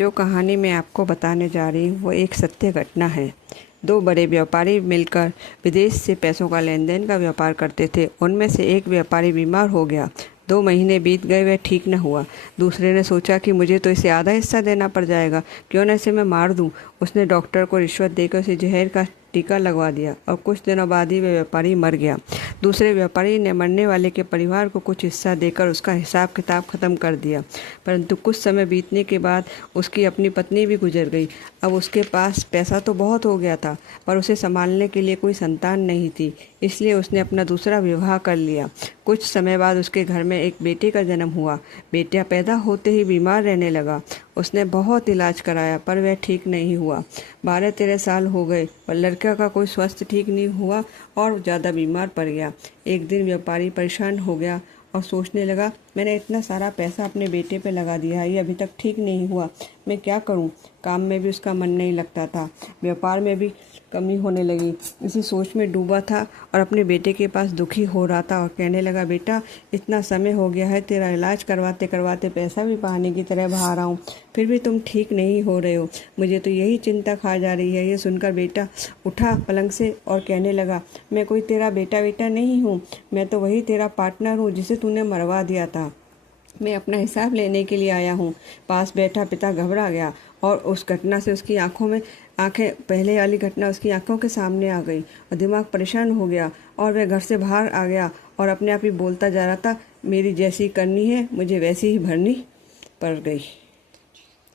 जो कहानी मैं आपको बताने जा रही हूँ वो एक सत्य घटना है। दो बड़े व्यापारी मिलकर विदेश से पैसों का लेन देन का व्यापार करते थे। उनमें से एक व्यापारी बीमार हो गया। 2 महीने बीत गए, वह ठीक न हुआ। दूसरे ने सोचा कि मुझे तो इसे आधा हिस्सा देना पड़ जाएगा, क्यों न इसे मैं मार दूं। उसने डॉक्टर को रिश्वत देकर उसे जहर का टीका लगवा दिया और कुछ दिनों बाद ही वह व्यापारी मर गया। दूसरे व्यापारी ने मरने वाले के परिवार को कुछ हिस्सा देकर उसका हिसाब किताब खत्म कर दिया। परंतु कुछ समय बीतने के बाद उसकी अपनी पत्नी भी गुजर गई। अब उसके पास पैसा तो बहुत हो गया था, पर उसे संभालने के लिए कोई संतान नहीं थी, इसलिए उसने अपना दूसरा विवाह कर लिया। कुछ समय बाद उसके घर में एक बेटे का जन्म हुआ। बेटा पैदा होते ही बीमार रहने लगा। उसने बहुत इलाज कराया, पर वह ठीक नहीं हुआ। 12-13 साल हो गए, पर लड़का का कोई स्वास्थ्य ठीक नहीं हुआ और ज़्यादा बीमार पड़ गया। एक दिन व्यापारी परेशान हो गया और सोचने लगा, मैंने इतना सारा पैसा अपने बेटे पे लगा दिया है, ये अभी तक ठीक नहीं हुआ, मैं क्या करूं। काम में भी उसका मन नहीं लगता था, व्यापार में भी कमी होने लगी। इसी सोच में डूबा था और अपने बेटे के पास दुखी हो रहा था और कहने लगा, बेटा इतना समय हो गया है, तेरा इलाज करवाते करवाते पैसा भी पानी की तरह बहा रहा हूँ, फिर भी तुम ठीक नहीं हो रहे हो। मुझे तो यही चिंता खा जा रही है। ये सुनकर बेटा उठा पलंग से और कहने लगा, मैं कोई तेरा बेटा नहीं हूँ, मैं तो वही तेरा पार्टनर हूँ जिसे तूने मरवा दिया था। मैं अपना हिसाब लेने के लिए आया हूँ। पास बैठा पिता घबरा गया और उस घटना से उसकी आंखें पहले वाली घटना उसकी आंखों के सामने आ गई और दिमाग परेशान हो गया और वह घर से बाहर आ गया और अपने आप ही बोलता जा रहा था, मेरी जैसी करनी है मुझे वैसी ही भरनी पड़ गई।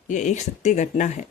ये एक सत्य घटना है।